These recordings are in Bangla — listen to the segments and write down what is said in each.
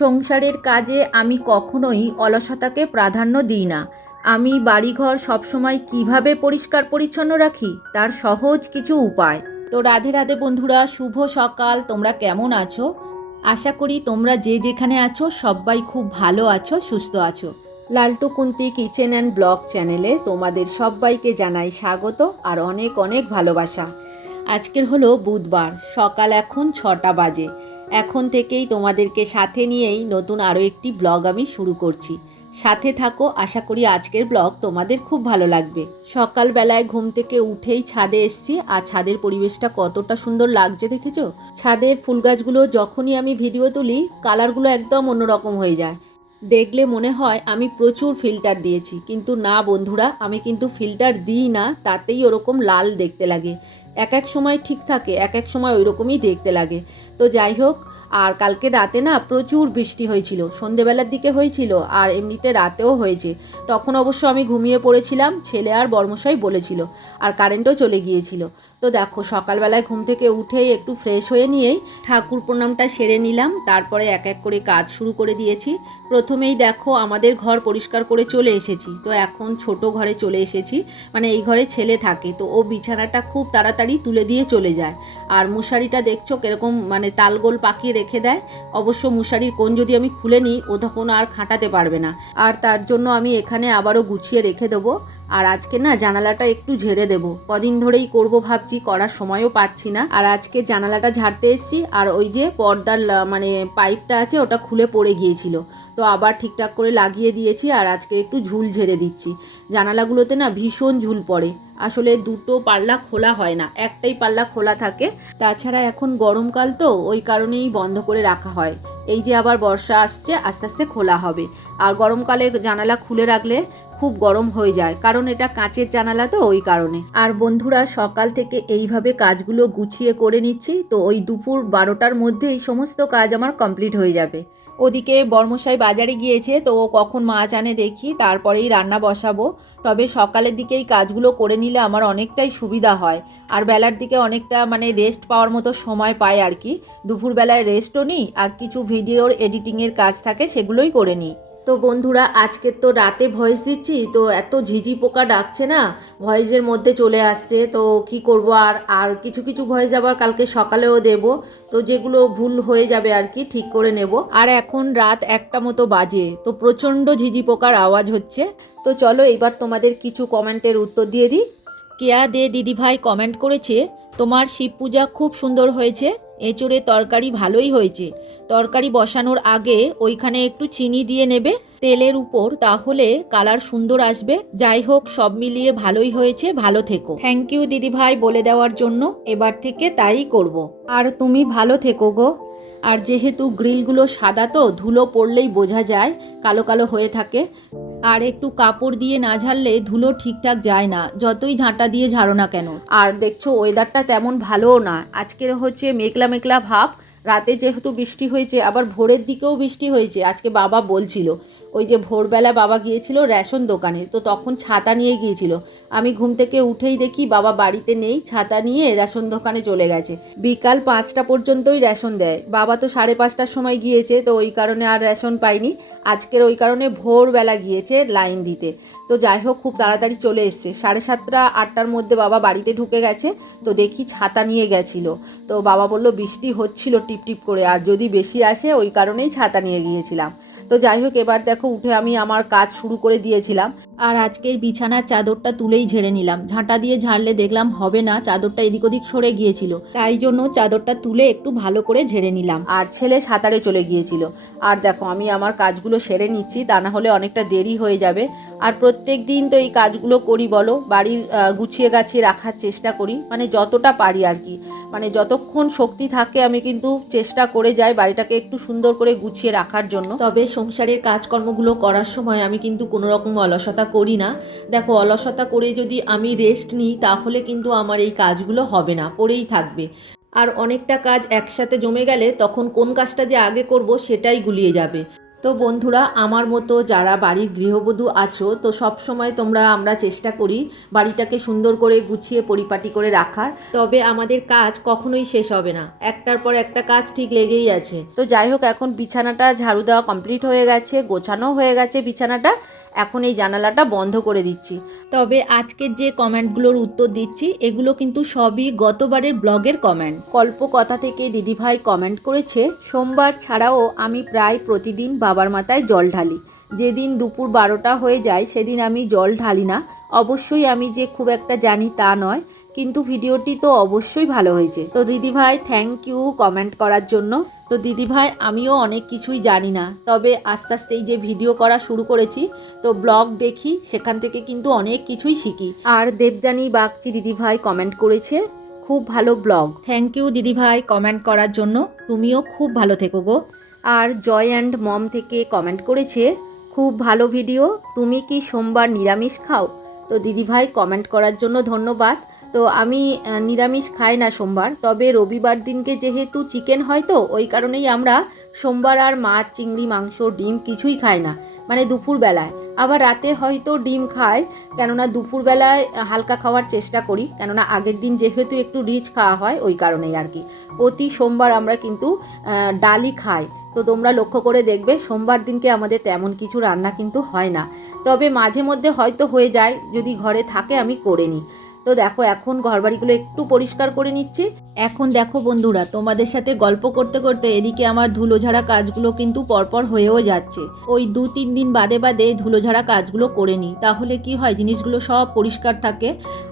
সংসারের কাজে আমি কখনোই অলসতাকে প্রাধান্য দিই না। আমি বাড়িঘর সবসময় কীভাবে পরিষ্কার পরিচ্ছন্ন রাখি, তার সহজ কিছু উপায়। তো রাধে রাধে বন্ধুরা, শুভ সকাল। তোমরা কেমন আছো? আশা করি তোমরা যে যেখানে আছো, সবাই খুব ভালো আছো, সুস্থ আছো। Laltu Kunti kitchen and blog চ্যানেলে তোমাদের সবাইকে জানাই স্বাগত আর অনেক অনেক ভালোবাসা। আজকের হলো বুধবার, সকাল এখন ছটা বাজে। এখন থেকেই তোমাদেরকে সাথে নিয়েই নতুন আরও একটি ব্লগ আমি শুরু করছি। সাথে থাকো, আশা করি আজকের ব্লগ তোমাদের খুব ভালো লাগবে। সকালবেলায় ঘুম থেকে উঠেই ছাদে এসছি, আর ছাদের পরিবেশটা কতটা সুন্দর লাগছে দেখেছ? ছাদের ফুল গাছগুলো যখনই আমি ভিডিও তুলি, কালারগুলো একদম অন্যরকম হয়ে যায়। দেখলে মনে হয় আমি প্রচুর ফিল্টার দিয়েছি, কিন্তু না বন্ধুরা, আমি কিন্তু ফিল্টার দিই না, তাতেই ওরকম লাল দেখতে লাগে। এক এক সময় ঠিক থাকে, এক এক সময় ওই রকমই দেখতে লাগে। তো যাই হোক আর কালকে রাতে না প্রচুর বৃষ্টি হয়েছিল। সন্ধেবেলার দিকে হয়েছিল আর এমনিতে রাতেও হয়েছে। তখন অবশ্য আমি ঘুমিয়ে পড়েছিলাম, ছেলে আর বর্মশাই বলেছিল, আর কারেন্টও চলে গিয়েছিল। তো দেখো, সকালবেলায় ঘুম থেকে উঠেই একটু ফ্রেশ হয়ে নিয়েই ঠাকুর প্রণামটা সেরে নিলাম। তারপরে এক এক করে কাজ শুরু করে দিয়েছি। প্রথমেই দেখো, আমাদের ঘর পরিষ্কার করে চলে এসেছি। তো এখন ছোট ঘরে চলে এসেছি। মানে এই ঘরে ছেলে থাকে, তো ও বিছানাটা খুব তাড়াতাড়ি তুলে দিয়ে চলে যায়। আর মশারিটা দেখছ কীরকম মানে তালগোল পাকিয়ে রেখে দেয়। অবশ্য মশারির কোন যদি আমি খুলে নিই, ও তখন আর খাটাতে পারবে না। আর তার জন্য আমি এখানে আবারও গুছিয়ে রেখে দেবো। আর আজকে না জানালাটা একটু ঝেড়ে দেব। কদিন ধরেই করব ভাবছি, করার সময়ও পাচ্ছি না। আর আজকে জানালাটা ঝাড়তে এসেছি, আর ওই যে পর্দার মানে পাইপটা আছে, ওটা খুলে পড়ে গিয়েছিল। তো আবার ঠিকঠাক করে লাগিয়ে দিয়েছি, আর আজকে একটু ঝুল ঝেড়ে দিচ্ছি। জানালাগুলোতে না ভীষণ ঝুল পড়ে। আসলে দুটো পাল্লা খোলা হয় না, একটাই পাল্লা খোলা থাকে। তাছাড়া এখন গরমকাল তো, ওই কারণেই বন্ধ করে রাখা হয়। এই যে আবার বর্ষা আসছে, আস্তে আস্তে খোলা হবে। আর গরমকালে জানালা খুলে রাখলে খুব গরম হয়ে যায় কারণ এটা কাঁচের জানালা তো ওই কারণে। আর বন্ধুরা সকাল থেকে এইভাবে কাজগুলো গুছিয়ে করে নিচ্ছি তো ওই দুপুর বারোটার মধ্যে এই সমস্ত কাজ আমার কমপ্লিট হয়ে যাবে। ওদিকে বর্মশাই বাজারে গিয়েছে তো ও কখন মাছ আনে দেখি তারপরেই রান্না বসাবো। তবে সকালের দিকে এই কাজগুলো করে নিলে আমার অনেকটাই সুবিধা হয়। আর বেলার দিকে অনেকটা মানে রেস্ট পাওয়ার মতো সময় পাই আর কি। দুপুরবেলায় রেস্টও নিই আর কিছু ভিডিওর এডিটিংয়ের কাজ থাকে সেগুলোই করে নিই। তো বন্ধুরা, আজকে তো রাতে ভয়েস দিচ্ছি, তো এত ঝিঝি পোকা ডাকছে না ভয়েসের মধ্যে চলে আসছে, তো কি করব আর আর কিছু কিছু ভয়েস আবার কালকে সকালেও দেব, তো যেগুলো ভুল হয়ে যাবে আর কি, ঠিক করে নেব। আর এখন রাত একটা মতো বাজে, তো প্রচণ্ড ঝিঝি পোকার আওয়াজ হচ্ছে, তো চলো এবার তোমাদের কিছু কমেন্টের উত্তর দিয়ে দিই। কেয়া দে দিদিভাই কমেন্ট করেছে, তোমার শিব পূজা খুব সুন্দর হয়েছে, এঁচড়ে তরকারি ভালোই হয়েছে তরকারি বসানোর আগে ওইখানে একটু চিনি দিয়ে নেবে তেলের উপর, তাহলে কালার সুন্দর আসবে। যাই হোক, সব মিলিয়ে ভালোই হয়েছে, ভালো থেকো। থ্যাংক ইউ দিদিভাই, বলে দেওয়ার জন্য। এবার থেকে তাই করব। আর তুমি ভালো থেকো গো। আর যেহেতু গ্রিলগুলো সাদা তো, ধুলো পড়লেই বোঝা যায়, কালো কালো হয়ে থাকে। আর একটু কাপড় দিয়ে না ঝাড়লে ধুলো ঠিকঠাক যায় না, যতই ঝাঁটা দিয়ে ঝাড়ো না কেন। আর দেখছ ওয়েদারটা তেমন ভালোও না। আজকের হচ্ছে মেঘলা মেঘলা ভাব। রাতে যেহেতু বৃষ্টি হয়েছে আবার ভোরের দিকেও বৃষ্টি হয়েছে আজকে বাবা বলছিল। ওই যে ভোরবেলা বাবা গিয়েছিল রেশন দোকানে, তো তখন ছাতা নিয়ে গিয়েছিল। আমি ঘুম থেকে উঠেই দেখি বাবা বাড়িতে নেই, ছাতা নিয়ে রেশন দোকানে চলে গেছে। বিকাল পাঁচটা পর্যন্তই রেশন দেয়। বাবা তো সাড়ে পাঁচটার সময় গিয়েছে, তো ওই কারণে আর রেশন পাইনি আজকের ওই কারণে ভোরবেলা গিয়েছে লাইন দিতে। তো যাই হোক, খুব তাড়াতাড়ি চলে এসছে। সাড়ে সাতটা, আটটার মধ্যে বাবা বাড়িতে ঢুকে গেছে, তো দেখি ছাতা নিয়ে গেছিল। তো বাবা বলল, বৃষ্টি হচ্ছিল টিপ টিপ করে, আর যদি বেশি আসে, ওই কারণেই ছাতা নিয়ে গিয়েছিলাম। তো যাই হোক এবার দেখো উঠে আমি আমার কাজ শুরু করে দিয়েছিলাম। আর আজকের বিছানার চাদরটা তুলেই ঝেড়ে নিলাম। ঝাঁটা দিয়ে ঝাড়লে দেখলাম হবে না চাদরটা এদিক ওদিক সরে গিয়েছিল। তাই জন্য চাদরটা তুলে একটু ভালো করে ঝেড়ে নিলাম। আর ছেলে সাঁতারে চলে গিয়েছিল। আর দেখো আমি আমার কাজগুলো সেরে নিচ্ছি তা না হলে অনেকটা দেরি হয়ে যাবে। আর প্রত্যেক দিন তো এই কাজগুলো করি বলো বাড়ির গুছিয়ে গাছিয়ে রাখার চেষ্টা করি। মানে যতটা পারি আর কি। মানে যতক্ষণ শক্তি থাকে আমি কিন্তু চেষ্টা করে যাই বাড়িটাকে একটু সুন্দর করে গুছিয়ে রাখার জন্য। তবে সংসারের কাজকর্মগুলো করার সময় আমি কিন্তু কোনো রকম অলসতা করি না। দেখো, অলসতা করে যদি আমি রেস্ট নিই, তাহলে কিন্তু আমার এই কাজগুলো হবে না, পড়েই থাকবে। আর অনেকটা কাজ একসাথে জমে গেলে তখন কোন কাজটা যে আগে করব সেটাই গুলিয়ে যাবে। তো বন্ধুরা, আমার মতো যারা বাড়ির গৃহবধূ আছো, তো সব সময় তোমরা, আমরা চেষ্টা করি বাড়িটাকে সুন্দর করে গুছিয়ে পরিপাটি করে রাখার। তবে আমাদের কাজ কখনোই শেষ হবে না। একটার পর একটা কাজ ঠিক লেগেই আছে। তো যাই হোক, এখন বিছানাটা ঝাড়ু দেওয়া কমপ্লিট হয়ে গেছে গোছানো হয়ে গেছে বিছানাটা। এখন এই জানালাটা বন্ধ করে দিচ্ছি। তবে আজকের যে কমেন্টগুলোর উত্তর দিচ্ছি এগুলো কিন্তু সবই গতবারের ব্লগের কমেন্ট। কল্পকথা থেকে দিদিভাই কমেন্ট করেছে সোমবার ছাড়াও আমি প্রায় প্রতিদিন বাবার মাথায় জল ঢালি। যেদিন দুপুর বারোটা হয়ে যায় সেদিন আমি জল ঢালি না। অবশ্যই আমি যে খুব একটা জানি তা নয়। কিন্তু ভিডিওটি তো অবশ্যই ভালো হয়েছে। তো দিদিভাই থ্যাংক ইউ কমেন্ট করার জন্য। তো দিদিভাই, আমিও অনেক কিছুই জানি না। তবে আস্তে আস্তে এই যে ভিডিও করা শুরু করেছি, তো ব্লগ দেখি, সেখান থেকে কিন্তু অনেক কিছুই শিখি। আর দেবযানী বাগচি দিদিভাই কমেন্ট করেছে, খুব ভালো ব্লগ থ্যাংক ইউ দিদিভাই কমেন্ট করার জন্য, তুমিও খুব ভালো থেকো গো। আর জয় অ্যান্ড মম থেকে কমেন্ট করেছে, খুব ভালো ভিডিও তুমি কি সোমবার নিরামিষ খাও? তো দিদিভাই কমেন্ট করার জন্য ধন্যবাদ। তো আমি নিরামিষ খাই না সোমবার। তবে রবিবার দিনকে যেহেতু চিকেন হয় তো, ওই কারণেই আমরা সোমবার আর মাছ, চিংড়ি, মাংস, ডিম কিছুই খাই না মানে দুপুরবেলায়। আবার রাতে হয়তো ডিম খায় কেননা দুপুরবেলায় হালকা খাওয়ার চেষ্টা করি, কেননা আগের দিন যেহেতু একটু রিচ খাওয়া হয়, ওই কারণেই আর কি। প্রতি সোমবার আমরা কিন্তু ডালই খাই। তো তোমরা লক্ষ্য করে দেখবে, সোমবার দিনকে আমাদের তেমন কিছু রান্না কিন্তু হয় না। তবে মাঝে মধ্যে হয়তো হয়ে যায়, যদি ঘরে থাকে আমি করে নিই। তো দেখো এখন ঘরবাড়িগুলো একটু পরিষ্কার করে নিচ্ছি। এখন দেখো বন্ধুরা, তোমাদের সাথে গল্প করতে করতে এদিকে আমার ধুলো ঝাড়া কাজগুলো কিন্তু পরপর হয়েও যাচ্ছে। ওই দু তিন দিন বাদে বাদে ধুলো ঝাড়া কাজগুলো করে নিই। তাহলে কি হয়, জিনিসগুলো সব পরিষ্কার থাকে।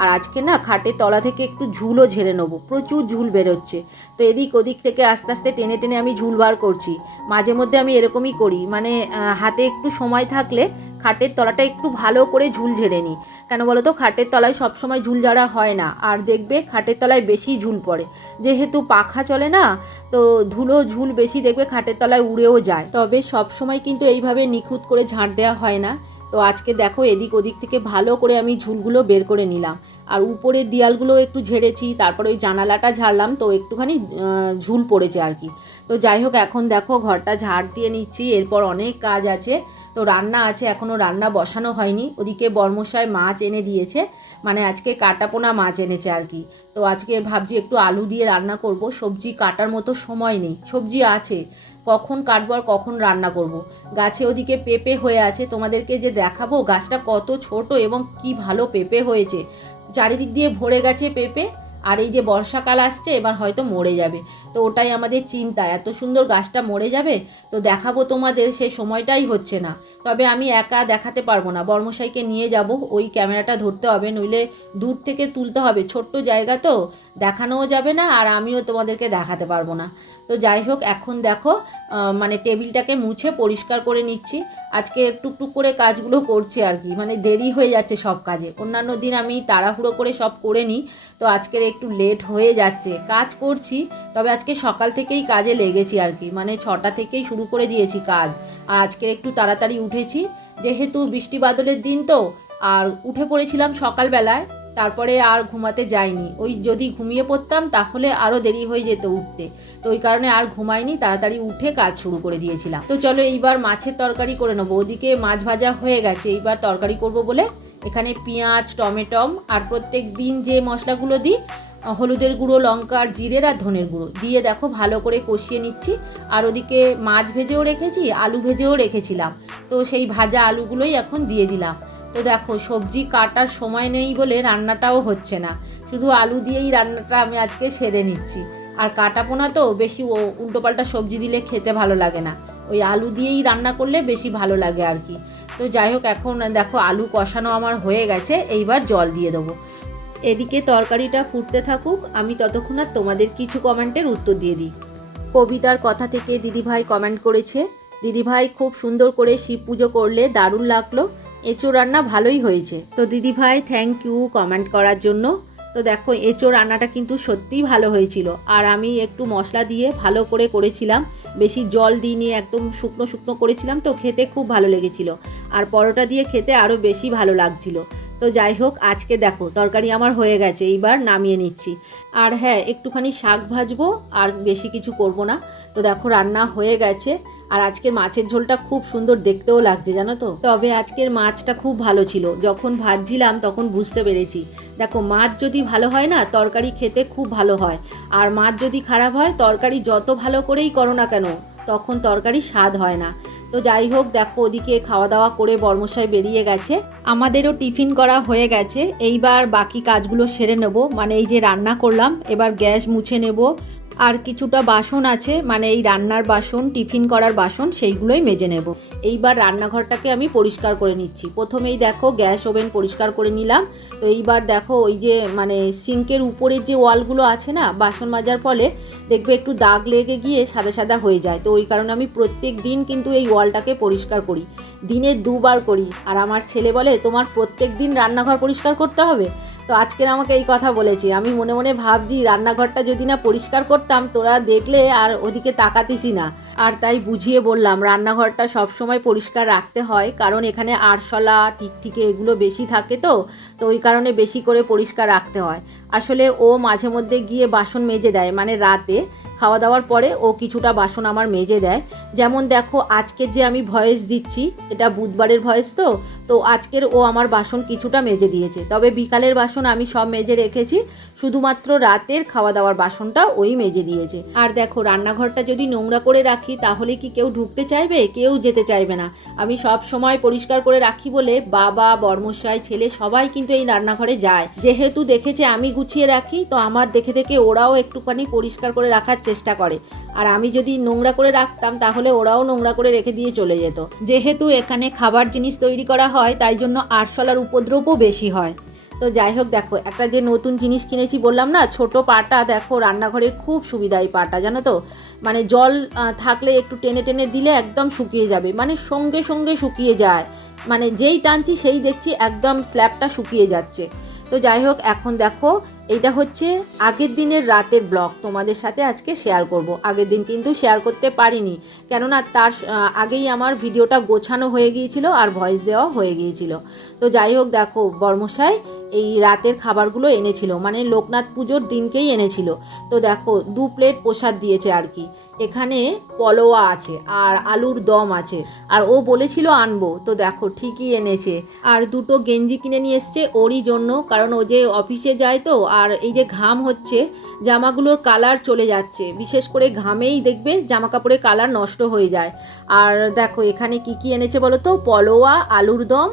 আর আজকে না, খাটের তলা থেকে একটু ঝুলও ঝেড়ে নেব। প্রচুর ঝুল বেরোচ্ছে। তো এদিক ওদিক থেকে আস্তে আস্তে টেনে টেনে আমি ঝুল বার করছি। মাঝে মধ্যে আমি এরকমই করি। মানে হাতে একটু সময় থাকলে খাটের তলাটা একটু ভালো করে ঝুল ঝেড়ে নিই। কেন বলো তো, খাটের তলায় সবসময় ঝুল ঝাড়া হয় না। আর দেখবে, খাটের তলায় বেশি ঝুল পড়ে। যেহেতু পাখা চলে না, তো ধুলো ঝুল বেশি দেখবে খাটের তলায় উড়েও যায়। তবে সব সময় কিন্তু এইভাবে নিখুঁত করে ঝাঁট দেওয়া হয় না। তো আজকে দেখো এদিক ওদিক থেকে ভালো করে আমি ঝুলগুলো বের করে নিলাম। আর উপরের দেয়ালগুলো একটু ঝেড়েছি, তারপরে ওই জানালাটা ঝাড়লাম, তো একটুখানি ঝুল পড়েছে আর কি। তো যাই হোক, এখন দেখো ঘরটা ঝাড় দিয়ে নিচ্ছি, এরপর অনেক কাজ আছে। তো রান্না আছে এখনও রান্না বসানো হয়নি। ওদিকে বর্মশায় মাছ এনে দিয়েছে মানে আজকে কাটাপোনা মাছ এনেছে আর কি। তো আজকে ভাবছি একটু আলু দিয়ে রান্না করব, সবজি কাটার মতো সময় নেই, সবজি আছে। কখন কাটবো আর কখন রান্না করব। গাছে ওদিকে পেঁপে হয়ে আছে, তোমাদেরকে যে দেখাবো, গাছটা কত ছোট এবং কি ভালো পেঁপে হয়েছে। চারিদিক দিয়ে ভরে গেছে পেঁপে, আর এই যে বর্ষাকাল আসছে, এবার হয়তো মরে যাবে। তো ওটাই আমাদের চিন্তা। এত সুন্দর গাছটা মরে যাবে, তো দেখাবো তোমাদের সে সময়টাই হচ্ছে না। তবে আমি একা দেখাতে পারব না। বর্মশাইকে নিয়ে যাব, ওই ক্যামেরাটা ধরতে হবে, নইলে দূর থেকে তুলতে হবে। ছোট্ট জায়গা তো, দেখানোও যাবে না, আর আমিও তোমাদেরকে দেখাতে পারব না। তো যাই হোক, এখন দেখো মানে টেবিলটাকে মুছে পরিষ্কার করে নিচ্ছি। আজকে টুকটুক করে কাজগুলো করছি আর কি। মানে দেরি হয়ে যাচ্ছে সব কাজে। অন্যান্য দিন আমি তাড়াহুড়ো করে সব করে নিই। তো আজকের একটু লেট হয়ে যাচ্ছে। কাজ করছি, তবে আজকে সকাল থেকেই কাজে লেগেছি আর কি। মানে ছটা থেকেই শুরু করে দিয়েছি কাজ। আর আজকে একটু তাড়াতাড়ি উঠেছি। যেহেতু বৃষ্টি বাদলের দিন তো, আর উঠে পড়েছিলাম সকালবেলায়। তারপরে আর ঘুমাতে যাইনি। ওই যদি ঘুমিয়ে পড়তাম, তাহলে আরও দেরি হয়ে যেত উঠতে। তো ওই কারণে আর ঘুমাইনি, তাড়াতাড়ি উঠে কাজ শুরু করে দিয়েছিলাম। তো চলো এইবার মাছের তরকারি করে নেব। ওদিকে মাছ ভাজা হয়ে গেছে। এইবার তরকারি করব বলে এখানে পেঁয়াজ, টমেটম আর প্রত্যেক দিন যে মশলাগুলো দিই হলুদের গুঁড়ো, লঙ্কার জিরের আর ধনের গুঁড়ো। দিয়ে দেখো ভালো করে কষিয়ে নিচ্ছি। আর ওদিকে মাছ ভেজেও রেখেছি, আলু ভেজেও রেখেছিলাম। তো সেই ভাজা আলুগুলোই এখন দিয়ে দিলাম। তো দেখো, সবজি কাটার সময় নেই বলে রান্নাটাও হচ্ছে না। শুধু আলু দিয়েই রান্নাটা আমি আজকে সেরে নিচ্ছি। আর কাটা পোনা তো বেশি উল্টোপাল্টা সবজি দিলে খেতে ভালো লাগে না। ওই আলু দিয়েই রান্না করলে বেশি ভালো লাগে আর কি। তো যাই হোক, এখন দেখো আলু কষানো আমার হয়ে গেছে। এইবার জল দিয়ে দেবো। এদিকে তরকারিটা ফুটতে থাকুক, আমি ততক্ষণ আর তোমাদের কিছু কমেন্টের উত্তর দিয়ে দিই। কবিতার কথা থেকে দিদিভাই কমেন্ট করেছে, দিদিভাই, খুব সুন্দর করে শিব পুজো করলে দারুণ লাগল এঁচো রান্না ভালোই হয়েছে। তো দিদিভাই থ্যাংক ইউ কমেন্ট করার জন্য। তো দেখো এঁচো রান্নাটা কিন্তু সত্যিই ভালো হয়েছিল। আর আমি একটু মশলা দিয়ে ভালো করে করেছিলাম, বেশি জল দিইনি, একদম শুকনো শুকনো করেছিলাম, তো খেতে খুব ভালো লেগেছিল। আর পরোটা দিয়ে খেতে আরও বেশি ভালো লাগছিল। তো যাই হোক, আজকে দেখো, তরকারি আমার হয়ে গেছে, এইবার নামিয়ে নিচ্ছি। আর হ্যাঁ একটুখানি শাক ভাজবো, আর বেশি কিছু করব না। তো দেখো, রান্না হয়ে গেছে, আর আজকের মাছের ঝোলটা খুব সুন্দর দেখতেও লাগছে, জানো তো? তবে আজকের মাছটা খুব ভালো ছিল, যখন ভাজছিলাম তখন বুঝতে পেরেছি। দেখো, মাছ যদি ভালো হয় না, তরকারি খেতে খুব ভালো হয়। আর মাছ যদি খারাপ হয়, তরকারি যত ভালো করেই করো না কেন, তখন তরকারি স্বাদ হয় না। তো যাই হোক, দেখো, ওদিকে খাওয়া দাওয়া করে বর্মশাই বেরিয়ে গেছে। আমাদেরও টিফিন করা হয়ে গেছে। এইবার বাকি কাজগুলো সেরে নেব। মানে এই যে রান্না করলাম, এবার গ্যাস মুছে নেব। আর কিছুটা বাসন আছে মানে এই রান্নার বাসন, টিফিন করার বাসন, সেইগুলোই মেজে নেব। এইবার রান্নাঘরটাকে আমি পরিষ্কার করে নিচ্ছি। প্রথমেই দেখো গ্যাস ওভেন পরিষ্কার করে নিলাম। তো এইবার দেখো ওই যে মানে সিঙ্কের উপরে যে ওয়ালগুলো আছে না, বাসন মাজার ফলে, দেখবে একটু দাগ লেগে গিয়ে সাদা সাদা হয়ে যায়। তো ওই কারণে আমি প্রত্যেক দিন কিন্তু এই ওয়ালটাকে পরিষ্কার করি। দিনে দুবার করি। আর আমার ছেলে বলে, তোমার প্রত্যেক দিন রান্নাঘর পরিষ্কার করতে হবে? তো আজকের আমাকে এই কথা বলেছি। আমি মনে মনে ভাবছি, রান্নাঘরটা যদি না পরিষ্কার করতাম, তোরা দেখলে আর ওদিকে তাকাতিসই না। আর তাই বুঝিয়ে বললাম, রান্নাঘরটা সবসময় পরিষ্কার রাখতে হয়, কারণ এখানে আরশলা, টিকটিকে এগুলো বেশি থাকে তো তো ওই কারণে বেশি করে পরিষ্কার রাখতে হয়। আসলে ও মাঝে মধ্যে গিয়ে বাসন মেজে দেয় মানে রাতে খাওয়া দাওয়ার পরে ও কিছুটা বাসন আমার মেজে দেয়। যেমন দেখো আজকের যে আমি ভয়েস দিচ্ছি, এটা বুধবারের ভয়েস তো তো আজকের ও আমার বাসন কিছুটা মেজে দিয়েছে। তবে বিকালের বাসন আমি সব মেজে রেখেছি, শুধুমাত্র রাতের খাওয়া দাওয়ার বাসনটা ওই মেজে দিয়েছে। আর দেখো, রান্নাঘরটা যদি নোংরা করে রাখি তাহলে কি কেউ ঢুকতে চাইবে? কেউ যেতে চাইবে না। আমি সব সময় পরিষ্কার করে রাখি বলে বাবা, বর্মশাই, ছেলে সবাই কিন্তু এই রান্নাঘরে যায়। যেহেতু দেখেছে আমি গুছিয়ে রাখি, তো আমার দেখে দেখে ওরাও একটুখানি পরিষ্কার করে রাখার চেষ্টা করে। আর আমি যদি নোংরা করে রাখতাম, তাহলে ওরাও নোংরা করে রেখে দিয়ে চলে যেত। যেহেতু এখানে খাবার জিনিস তৈরি করা হয়, তাই জন্য আরশলার উপদ্রবও বেশি হয়। তো যাই হোক দেখো, একটা যে নতুন জিনিস কিনেছি বললাম না, ছোট পাটা দেখো রান্নাঘরের খুব সুবিধা এই পাটা, জানো তো? মানে জল থাকলে একটু টেনে টেনে দিলে একদম শুকিয়ে যাবে মানে সঙ্গে সঙ্গে শুকিয়ে যায়। মানে যেই টানছি সেই দেখছি একদম স্ল্যাবটা শুকিয়ে যাচ্ছে। তো যাই হোক, এখন দেখো, এইটা হচ্ছে আগের দিনের রাতের ব্লগ, তোমাদের সাথে আজকে শেয়ার করব। আগের দিন কিন্তু শেয়ার করতে পারিনি, কেননা তার আগেই আমার ভিডিওটা গোছানো হয়ে গিয়েছিল আর ভয়েস দেওয়া হয়ে গিয়েছিল। তো যাই হোক, দেখো, বর্মশাই এই রাতের খাবারগুলো এনেছিল। মানে লোকনাথ পুজোর দিনকেই এনেছিল। তো দেখো, দু প্লেট প্রসাদ দিয়েছে আর কি। এখানে পলোয়া আছে আর আলুর দম আছে। আর ও বলেছিল আনব। তো দেখো, ঠিকই এনেছে। আর দুটো গেঞ্জি কিনে নিয়ে এসছে ওরই জন্য। কারণ ও যে অফিসে যায় তো, আর এই যে ঘাম হচ্ছে, জামাগুলোর কালার চলে যাচ্ছে। বিশেষ করে ঘামেই দেখবে জামা কাপড়ের কালার নষ্ট হয়ে যায়। আর দেখো, এখানে কি কি এনেছে বলো তো? পলোয়া, আলুর দম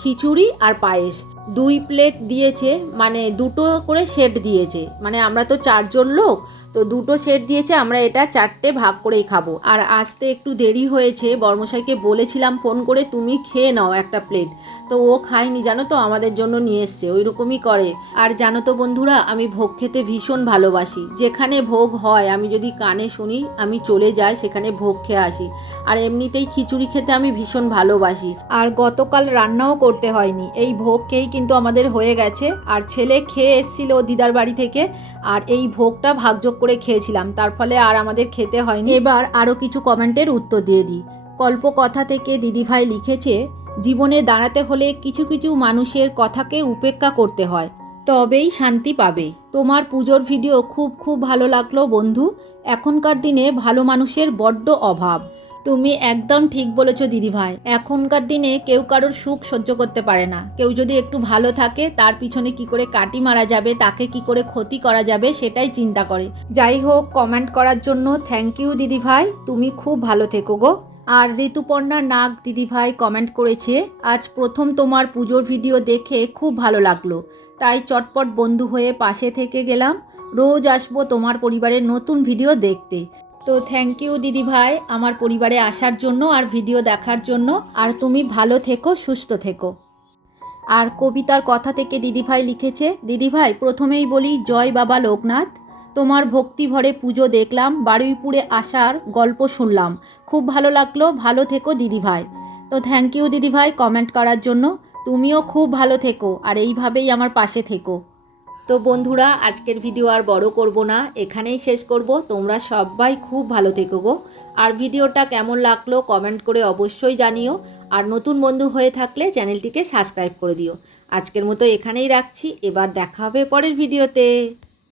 খিচুড়ি আর পায়েস। দুই প্লেট দিয়েছে মানে দুটো করে সেট দিয়েছে। মানে আমরা তো চারজন লোক, তো দুটো সেট দিয়েছে, আমরা এটা চারটে ভাগ করেই খাব। আর আসতে একটু দেরি হয়েছে, বর্মশাইকে বলেছিলাম ফোন করে, তুমি খেয়ে নাও একটা প্লেট। তো ও খায়নি, জানো তো, আমাদের জন্য নিয়ে এসছে ওই রকমই করে। আর জানো তো বন্ধুরা, আমি ভোগ খেতে ভীষণ ভালোবাসি। যেখানে ভোগ হয়, আমি যদি কানে শুনি, আমি চলে যাই, সেখানে ভোগ খেয়ে আসি। আর এমনিতেই খিচুড়ি খেতে আমি ভীষণ ভালোবাসি। আর গতকাল রান্নাও করতে হয়নি। এই ভোগ খেয়েই কিন্তু আমাদের হয়ে গেছে। আর ছেলে খেয়ে এসেছিল দিদার বাড়ি থেকে, আর এই ভোগটা ভাগযোগ করে খেয়েছিলাম। তার ফলে আর আমাদের খেতে হয়নি। এবার আরও কিছু কমেন্টের উত্তর দিয়ে দিই। কল্পকথা থেকে দিদিভাই লিখেছে জীবনে দাঁড়াতে হলে কিছু কিছু মানুষের কথাকে উপেক্ষা করতে হয়। তবেই শান্তি পাবে। তোমার পুজোর ভিডিও খুব খুব ভালো লাগল বন্ধু। এখনকার দিনে ভালো মানুষের বড্ড অভাব। তুমি একদম ঠিক বলেছ দিদিভাই। এখনকার দিনে কেউ কারোর সুখ সহ্য করতে পারে না। কেউ যদি একটু ভালো থাকে, তার পিছনে কি করে কাটি মারা যাবে, তাকে কি করে ক্ষতি করা যাবে, সেটাই চিন্তা করে। যাই হোক কমেন্ট করার জন্য থ্যাংক ইউ দিদিভাই। তুমি খুব ভালো থেকো গো। আর ঋতুপর্ণা নাগ দিদিভাই কমেন্ট করেছে, আজ প্রথম তোমার পুজোর ভিডিও দেখে খুব ভালো লাগল। তাই চটপট বন্ধু হয়ে পাশে থেকে গেলাম। রোজ আসব তোমার পরিবারের নতুন ভিডিও দেখতে। তো থ্যাংক ইউ দিদিভাই, আমার পরিবারে আসার জন্য আর ভিডিও দেখার জন্য। আর তুমি ভালো থেকো, সুস্থ থেকো। আর কবিতার কথা থেকে দিদিভাই লিখেছে, দিদিভাই, প্রথমেই বলি জয় বাবা লোকনাথ তোমার ভক্তি ভরে পুজো দেখলাম, বারুইপুরে আসার গল্প শুনলাম। খুব ভালো লাগল, ভালো থেকো দিদিভাই। তো থ্যাংক ইউ দিদিভাই কমেন্ট করার জন্য। তুমিও খুব ভালো থেকো, আর এইভাবেই আমার পাশে থেকো। তো বন্ধুরা, আজকের ভিডিও আর বড় করব না, এখানেই শেষ করব। তোমরা সবাই খুব ভালো থেকো গো। আর ভিডিওটা কেমন লাগল কমেন্ট করে অবশ্যই জানিও। আর নতুন বন্ধু হয়ে থাকলে চ্যানেলটিকে সাবস্ক্রাইব করে দিও। আজকের মতো এখানেই রাখছি, এবার দেখা হবে পরের ভিডিওতে